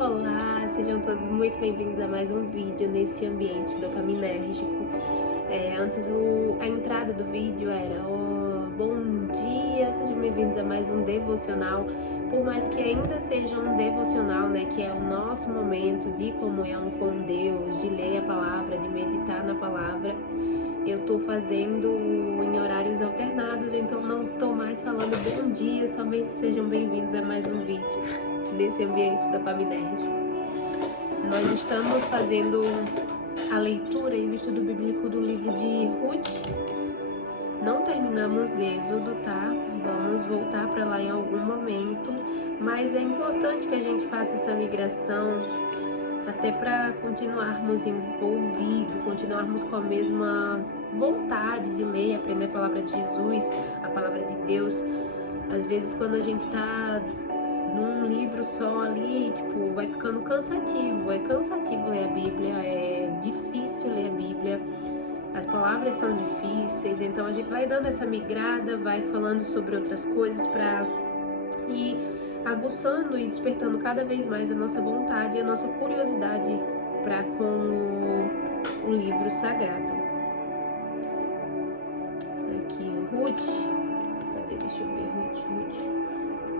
Olá, sejam todos muito bem-vindos a mais um vídeo nesse ambiente dopaminérgico. A entrada do vídeo era bom dia, sejam bem-vindos a mais um devocional. Por mais que ainda seja um devocional, né, que é o nosso momento de comunhão com Deus, de ler a palavra, de meditar na palavra, eu tô fazendo em horários alternados, então não tô mais falando bom dia, somente sejam bem-vindos a mais um vídeo desse ambiente dopaminérgico. Nós estamos fazendo a leitura e o estudo bíblico do livro de Ruth. Não terminamos Êxodo, tá? Vamos voltar para lá em algum momento, mas é importante que a gente faça essa migração até para continuarmos envolvidos, continuarmos com a mesma vontade de ler, aprender a palavra de Jesus, a palavra de Deus. Às vezes quando a gente tá num livro só ali, tipo, vai ficando cansativo, é cansativo ler a Bíblia, é difícil ler a Bíblia, as palavras são difíceis, então a gente vai dando essa migrada, vai falando sobre outras coisas para ir aguçando e despertando cada vez mais a nossa vontade e a nossa curiosidade para com o livro sagrado. Aqui, Ruth, cadê? Deixa eu ver,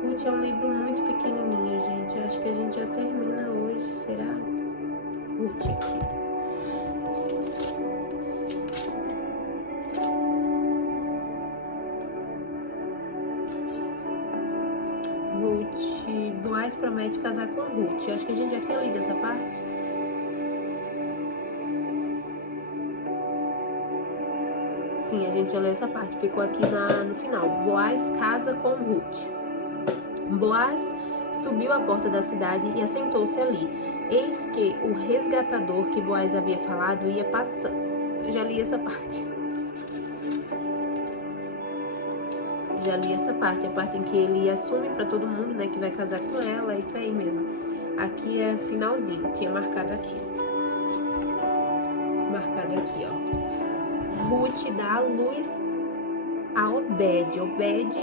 Ruth é um livro muito pequenininho, gente. Eu acho que a gente já termina hoje, será? Ruth aqui. Ruth, Boaz promete casar com Ruth. Eu acho que a gente já tinha lido essa parte. Sim, a gente já leu essa parte. Ficou aqui no final. Boaz casa com Ruth. Boaz subiu à porta da cidade e assentou-se ali. Eis que o resgatador que Boaz havia falado ia passando. Eu já li essa parte. A parte em que ele assume para todo mundo, né, que vai casar com ela, isso aí mesmo. Aqui é finalzinho, tinha marcado aqui. Ó. Ruth dá a luz a Obed. Obed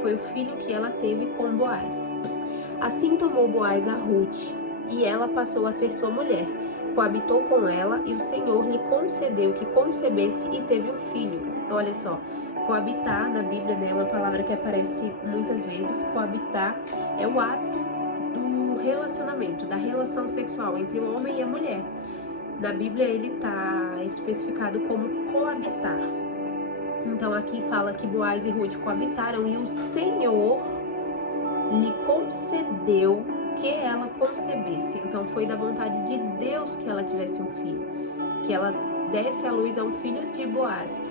foi o filho que ela teve com Boaz. Assim tomou Boaz a Ruth, e ela passou a ser sua mulher. Coabitou com ela, e o Senhor lhe concedeu que concebesse e teve um filho. Olha só, coabitar na Bíblia, né, é uma palavra que aparece muitas vezes. Coabitar é o ato do relacionamento, da relação sexual entre o homem e a mulher. Na Bíblia ele está especificado como coabitar. Então aqui fala que Boaz e Ruth coabitaram e o Senhor lhe concedeu que ela concebesse. Então foi da vontade de Deus que ela tivesse um filho, que ela desse à luz a um filho de Boaz.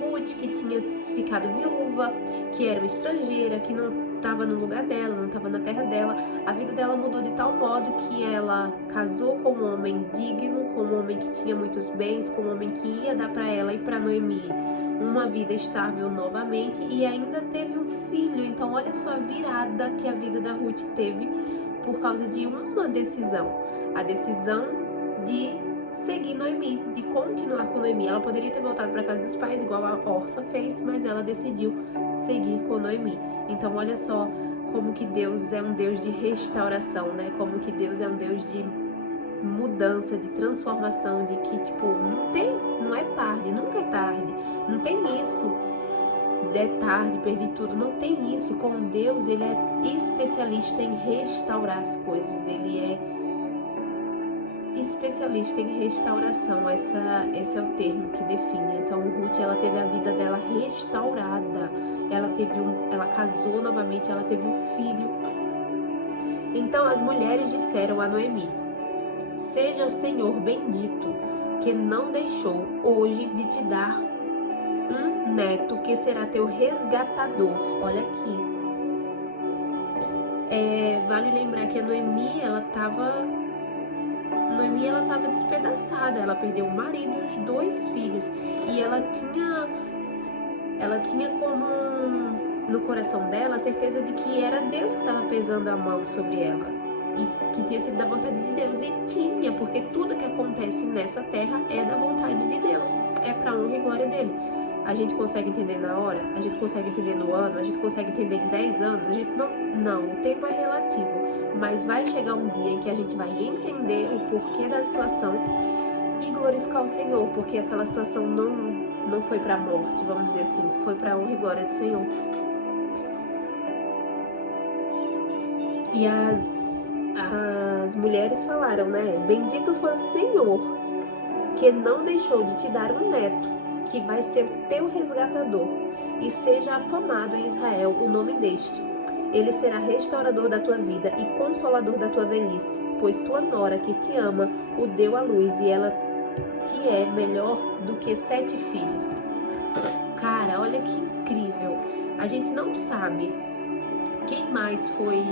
Ruth, que tinha ficado viúva, que era uma estrangeira, que não estava no lugar dela, não estava na terra dela, a vida dela mudou de tal modo que ela casou com um homem digno, com um homem que tinha muitos bens, com um homem que ia dar para ela e para Noemi uma vida estável novamente, e ainda teve um filho. Então olha só a virada que a vida da Ruth teve por causa de uma decisão, a decisão de seguir Noemi, de continuar com Noemi. Ela poderia ter voltado para casa dos pais igual a Orfa fez, mas ela decidiu seguir com Noemi. Então olha só como que Deus é um Deus de restauração, né? Como que Deus é um Deus de mudança, de transformação, de que tipo, não é tarde, nunca é tarde, não tem isso, é tarde, perdi tudo, não tem isso. Com Deus, ele é especialista em restaurar as coisas, ele é especialista em restauração, esse é o termo que define. Então Ruth, ela teve a vida dela restaurada, ela casou novamente, ela teve um filho. Então as mulheres disseram a Noemi: seja o Senhor bendito, que não deixou hoje de te dar um neto que será teu resgatador. Olha aqui. Vale lembrar que a Noemi, ela estava despedaçada. Ela perdeu o marido e os 2 filhos. E ela tinha como no coração dela a certeza de que era Deus que estava pesando a mão sobre ela, e que tinha sido da vontade de Deus, e tinha, porque tudo que acontece nessa terra é da vontade de Deus, é para honra e glória dele. A gente consegue entender na hora, a gente consegue entender no ano, a gente consegue entender em 10 anos, a gente não, o tempo é relativo, mas vai chegar um dia em que a gente vai entender o porquê da situação e glorificar o Senhor, porque aquela situação não foi para a morte, vamos dizer assim, foi para a honra e glória do Senhor. E as mulheres falaram, né? Bendito foi o Senhor, que não deixou de te dar um neto, que vai ser o teu resgatador, e seja afamado em Israel o nome deste. Ele será restaurador da tua vida e consolador da tua velhice, pois tua nora que te ama o deu à luz, e ela te é melhor do que 7 filhos. Cara, olha que incrível. A gente não sabe quem mais foi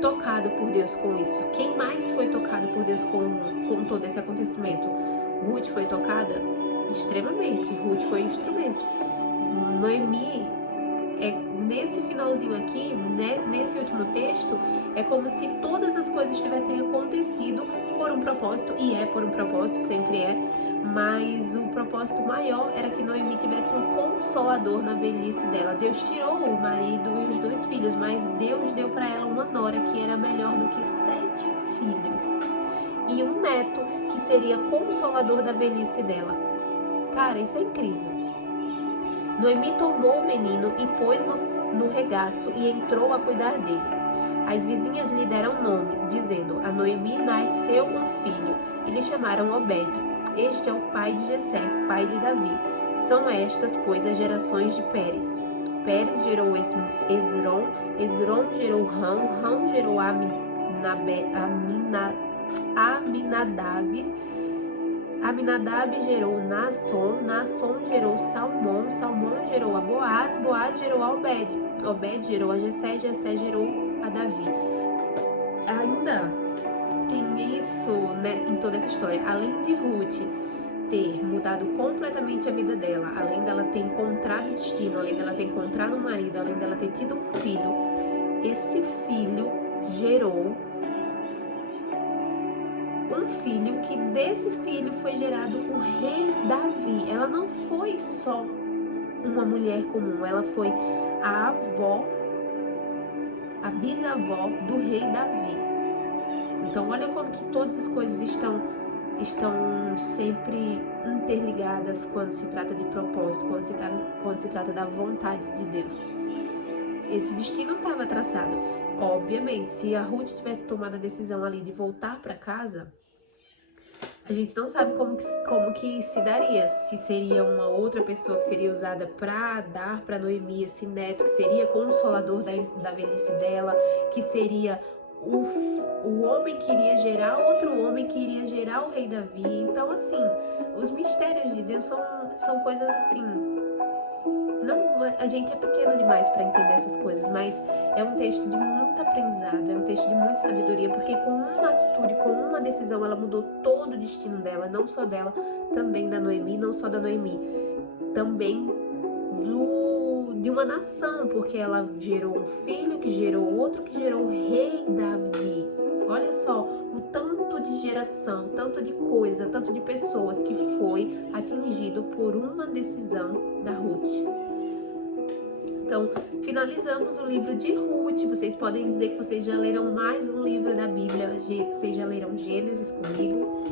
tocado por Deus com isso. Quem mais foi tocado por Deus com todo esse acontecimento? Ruth foi tocada? Extremamente. Ruth foi um instrumento. Noemi, nesse finalzinho aqui, né, nesse último texto, é como se todas as coisas tivessem acontecido por um propósito, e é por um propósito, sempre é, mas o propósito maior era que Noemi tivesse um consolador na velhice dela. Deus tirou o marido e os 2 filhos, mas Deus deu para ela uma nora que era melhor do que 7 filhos e um neto que seria consolador da velhice dela. Cara, isso é incrível. Noemi tomou o menino e pôs no regaço e entrou a cuidar dele. As vizinhas lhe deram nome, dizendo: a Noemi nasceu um filho, e lhe chamaram Obed. Este é o pai de Jessé, pai de Davi. São estas, pois, as gerações de Pérez. Pérez gerou Esrom, Esrom gerou Rão, Rão gerou Aminadab, Aminadab gerou Naasson, Naasson gerou Salmão, Salmão gerou a Boaz, Boaz gerou a Obed, Obed gerou a Jessé, Jessé gerou a Davi. Ainda tem isso, né, em toda essa história. Além de Ruth ter mudado completamente a vida dela, além dela ter encontrado destino, além dela ter encontrado um marido, além dela ter tido um filho, esse filho gerou um filho, que desse filho foi gerado o rei Davi. Ela não foi só uma mulher comum, ela foi a avó, a bisavó do rei Davi. Então olha como que todas as coisas estão sempre interligadas quando se trata de propósito, quando se trata da vontade de Deus. Esse destino estava traçado. Obviamente, se a Ruth tivesse tomado a decisão ali de voltar para casa, a gente não sabe como que se daria. Se seria uma outra pessoa que seria usada para dar para Noemi esse neto, que seria consolador da velhice dela, que seria o homem que iria gerar outro homem que iria gerar o rei Davi. Então, assim, os mistérios de Deus são coisas assim. A gente é pequeno demais para entender essas coisas, mas é um texto de muito aprendizado, é um texto de muita sabedoria, porque com uma atitude, com uma decisão, ela mudou todo o destino dela, não só dela, também da Noemi, não só da Noemi, também de uma nação, porque ela gerou um filho, que gerou outro, que gerou o rei Davi. Olha só o tanto de geração, tanto de coisa, tanto de pessoas que foi atingido por uma decisão da Ruth. Então, finalizamos o livro de Ruth. Vocês podem dizer que vocês já leram mais um livro da Bíblia. Vocês já leram Gênesis comigo.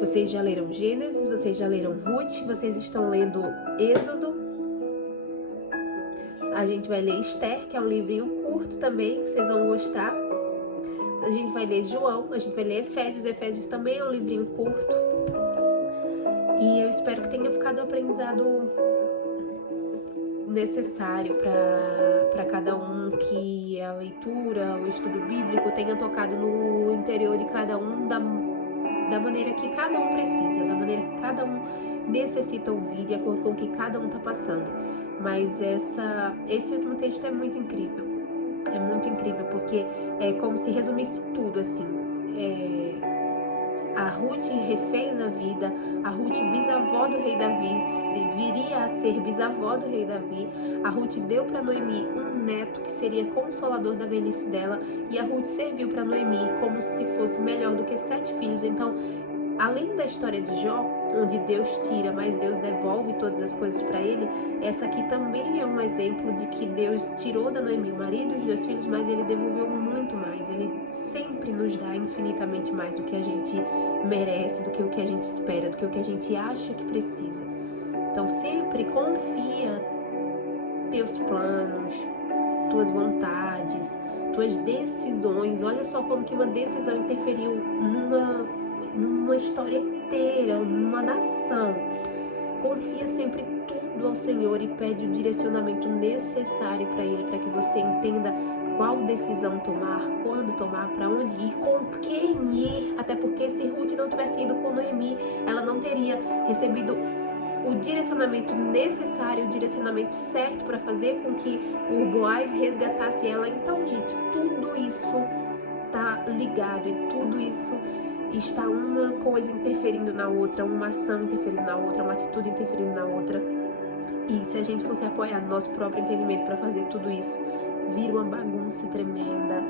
Vocês já leram Gênesis, vocês já leram Ruth, vocês estão lendo Êxodo. A gente vai ler Esther, que é um livrinho curto também, que vocês vão gostar. A gente vai ler João, a gente vai ler Efésios. Efésios também é um livrinho curto. E eu espero que tenha ficado o aprendizado necessário para cada um, que a leitura, o estudo bíblico tenha tocado no interior de cada um da maneira que cada um precisa, da maneira que cada um necessita ouvir, de acordo com o que cada um está passando. Mas esse último texto é muito incrível. É muito incrível, porque é como se resumisse tudo, assim. A Ruth refez a vida, a Ruth, bisavó do rei Davi, viria a ser bisavó do rei Davi. A Ruth deu para Noemi um neto que seria consolador da velhice dela, e a Ruth serviu para Noemi como se fosse melhor do que 7 filhos. Então, além da história de Jó, onde Deus tira, mas Deus devolve todas as coisas para ele, essa aqui também é um exemplo de que Deus tirou da Noemi o marido e os 2 filhos, mas ele devolveu muito mais. Ele sempre nos dá infinitamente mais do que a gente merece, do que o que a gente espera, do que o que a gente acha que precisa. Então sempre confia teus planos, tuas vontades, tuas decisões. Olha só como que uma decisão interferiu numa história inteira, numa nação. Confia sempre tudo ao Senhor e pede o direcionamento necessário para Ele, para que você entenda qual decisão tomar, quando tomar, para onde ir, com quem ir. Até porque se Ruth não tivesse ido com Noemi, ela não teria recebido o direcionamento necessário, o direcionamento certo para fazer com que o Boaz resgatasse ela. Então, gente, tudo isso tá ligado e tudo isso está uma coisa interferindo na outra, uma ação interferindo na outra, uma atitude interferindo na outra. E se a gente fosse apoiar nosso próprio entendimento para fazer tudo isso, vira uma bagunça tremenda,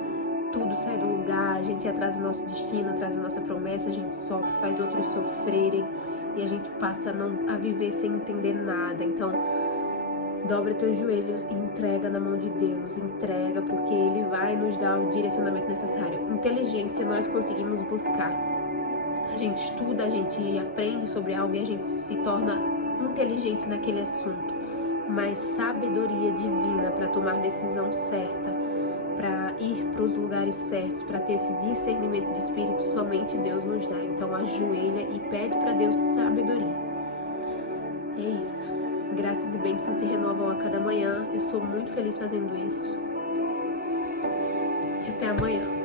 tudo sai do lugar, a gente atrasa o nosso destino, atrasa a nossa promessa, a gente sofre, faz outros sofrerem e a gente passa a viver sem entender nada. Então, dobra teus joelhos e entrega na mão de Deus, entrega, porque Ele vai nos dar o direcionamento necessário. Inteligência nós conseguimos buscar. A gente estuda, a gente aprende sobre algo e a gente se torna inteligente naquele assunto. Mas sabedoria divina para tomar a decisão certa, para ir para os lugares certos, para ter esse discernimento de espírito, somente Deus nos dá. Então ajoelha e pede para Deus sabedoria. É isso. Graças e bênçãos se renovam a cada manhã. Eu sou muito feliz fazendo isso. E até amanhã.